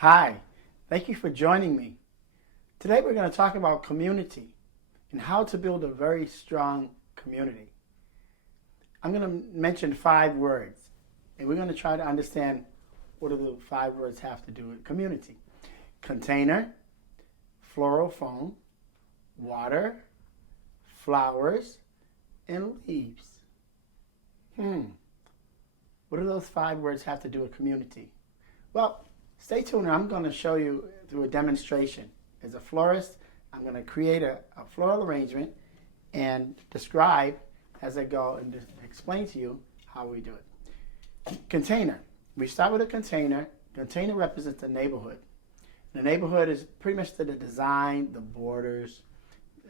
Hi, thank you for joining me. Today we're going to talk about community and how to build a very strong community. I'm going to mention 5 words and we're going to try to understand what do the 5 words have to do with community. Container, floral foam, water, flowers, and leaves. What do those 5 words have to do with community? Well, stay tuned. I'm going to show you through a demonstration. As a florist, I'm going to create a floral arrangement and describe as I go and explain to you how we do it. Container. We start with a container. Container represents the neighborhood. The neighborhood is pretty much the design, the borders,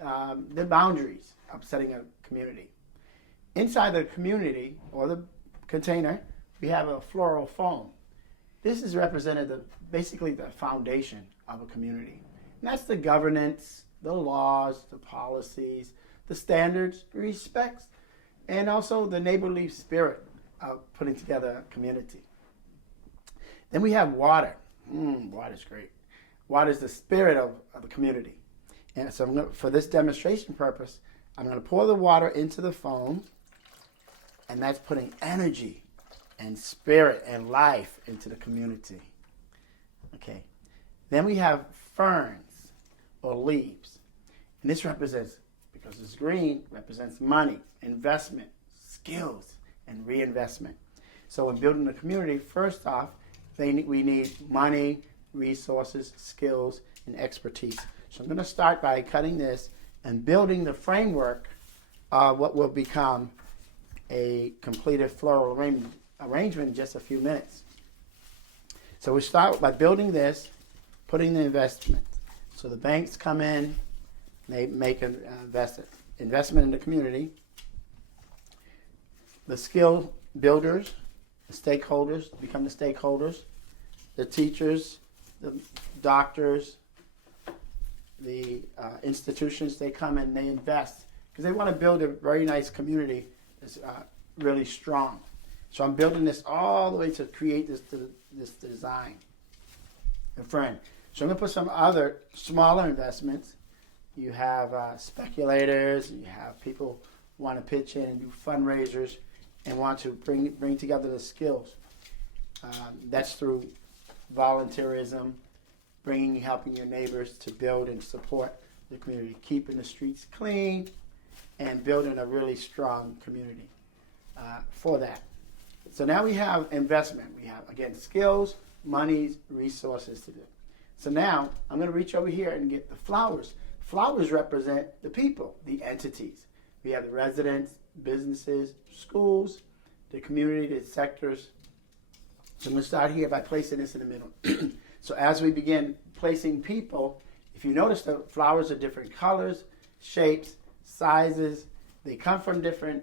the boundaries of setting a community. Inside the community or the container, we have a floral foam. This is represented basically the foundation of a community. And that's the governance, the laws, the policies, the standards, respects, and also the neighborly spirit of putting together a community. Then we have water. Water's great. Water is the spirit of the community. And so for this demonstration purpose, I'm going to pour the water into the foam, and that's putting energy and spirit and life into the community. Okay. Then we have ferns or leaves. And this represents, because it's green, represents money, investment, skills, and reinvestment. So when building a community, first off, we need money, resources, skills, and expertise. So I'm going to start by cutting this and building the framework of what will become a completed floral arrangement in just a few minutes. So we start by building this, putting the investment. So the banks come in, they make an investment in the community. The skill builders, the stakeholders, become the stakeholders. The teachers, the doctors, the institutions, they come and they invest because they want to build a very nice community that's really strong. So I'm building this all the way to create this design. And friend, so I'm going to put some other smaller investments. You have speculators, you have people who want to pitch in and do fundraisers and want to bring together the skills. That's through volunteerism, helping your neighbors to build and support the community, keeping the streets clean, and building a really strong community for that. So now we have investment. We have, again, skills, monies, resources to do. So now I'm going to reach over here and get the flowers. Flowers represent the people, the entities. We have the residents, businesses, schools, the community, the sectors. So I'm going to start here by placing this in the middle. So as we begin placing people, if you notice the flowers are different colors, shapes, sizes. They come from different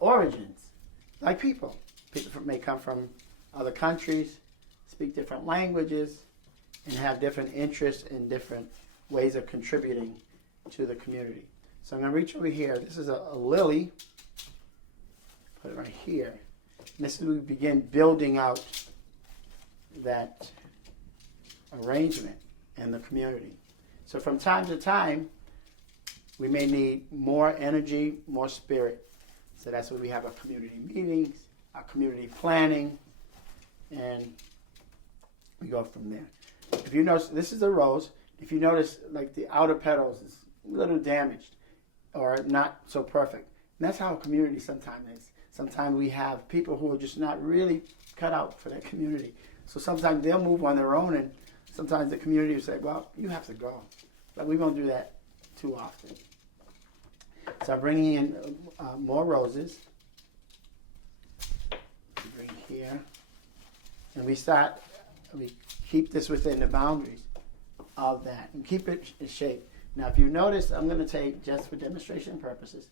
origins, like people. People may come from other countries, speak different languages, and have different interests and different ways of contributing to the community. So I'm going to reach over here. This is a lily. Put it right here. And this is where we begin building out that arrangement in the community. So from time to time, we may need more energy, more spirit. So that's why we have our community meetings, our community planning, and we go from there. If you notice, this is a rose. If you notice, like the outer petals is a little damaged or not so perfect. And that's how a community sometimes is. Sometimes we have people who are just not really cut out for that community. So sometimes they'll move on their own, and sometimes the community will say, well, you have to go. But we won't do that too often. So I'm bringing in more roses. Bring here. And we keep this within the boundaries of that and keep it in shape. Now, if you notice, I'm going to take, just for demonstration purposes,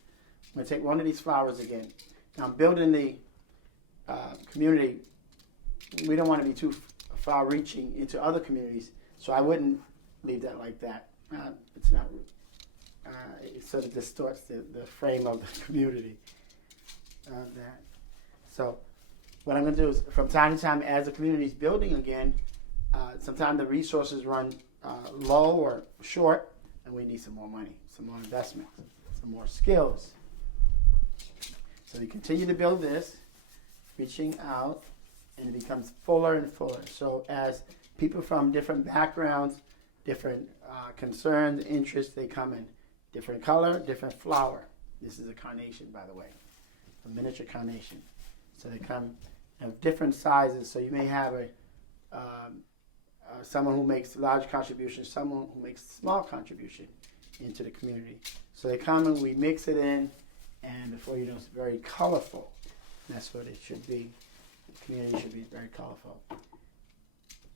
I'm going to take one of these flowers again. Now, I'm building the community. We don't want to be too far-reaching into other communities, so I wouldn't leave that like that. It's not. It sort of distorts the frame of the community. That. So what I'm going to do is, from time to time, as the community is building again, sometimes the resources run low or short, and we need some more money, some more investment, some more skills. So we continue to build this, reaching out, and it becomes fuller and fuller. So as people from different backgrounds, different concerns, interests, they come in different color, different flower. This is a carnation, by the way, a miniature carnation. So they come of different sizes. So you may have someone who makes large contributions, someone who makes small contribution into the community. So they come and we mix it in, and before you know, it's very colorful. And that's what it should be. The community should be very colorful.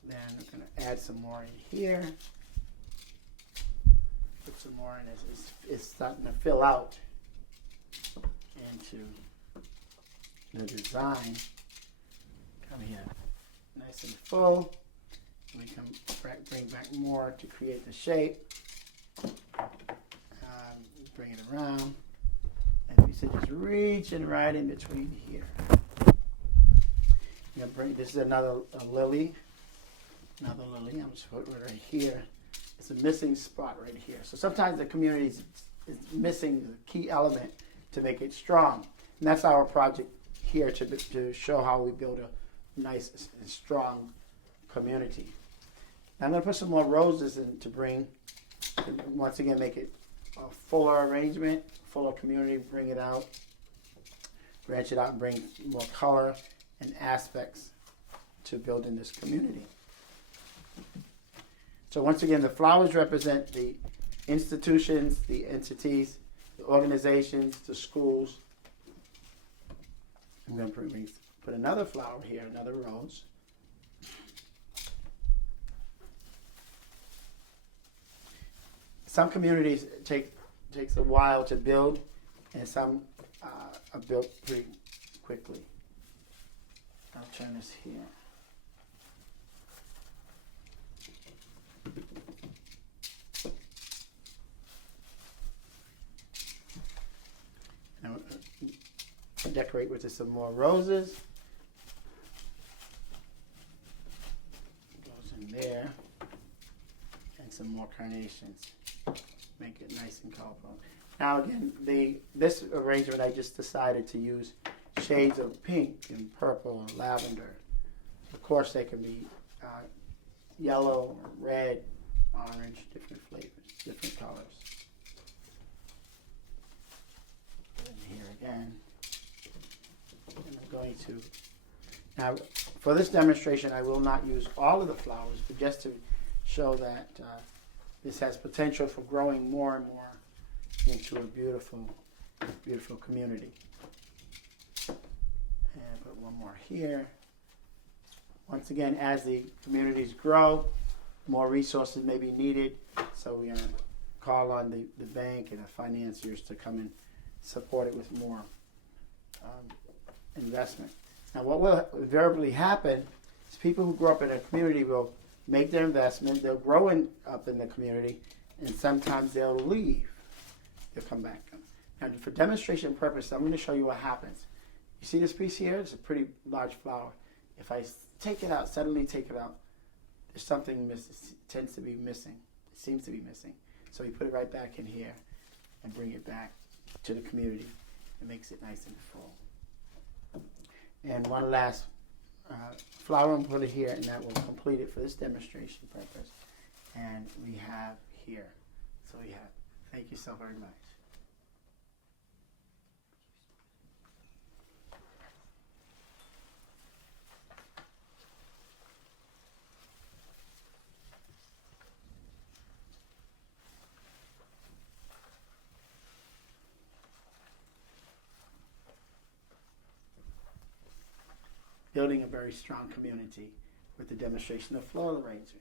Then I'm going to add some more in here. Put some more in as it's starting to fill out into the design. Come here, nice and full. We can bring back more to create the shape. Bring it around. And we should just reach it right in between here. This is another lily. Another lily. I'm just putting it right here. It's a missing spot right here. So sometimes the community is missing the key element to make it strong. And that's our project here to show how we build a nice and strong community. Now I'm going to put some more roses in to once again, make it a fuller arrangement, fuller community, bring it out, branch it out, and bring more color and aspects to building this community. So once again, the flowers represent the institutions, the entities, the organizations, the schools. I'm going to put another flower here, another rose. Some communities takes a while to build, and some are built pretty quickly. I'll turn this here. Now, decorate with some more roses. Goes in there, and some more carnations. Make it nice and colorful. Now again, this arrangement I just decided to use shades of pink and purple and lavender. Of course, they can be yellow, or red, orange, different flavors, different colors. And here again, and I'm going to now for this demonstration, I will not use all of the flowers, but just to show that. This has potential for growing more and more into a beautiful, beautiful community. And put one more here. Once again, as the communities grow, more resources may be needed. So we're going to call on the bank and the financiers to come and support it with more investment. Now what will invariably happen is people who grow up in a community will make their investment, they'll grow up in the community, and sometimes they'll leave. They'll come back. Now, for demonstration purposes, I'm going to show you what happens. You see this piece here? It's a pretty large flower. If I take it out, suddenly take it out, there's something tends to be missing. It seems to be missing. So we put it right back in here and bring it back to the community. It makes it nice and full. And one last flower and put it here, and that will complete it for this demonstration purpose. And we have here. So we have. Thank you so very much. Building a very strong community with the demonstration of floral arrangement.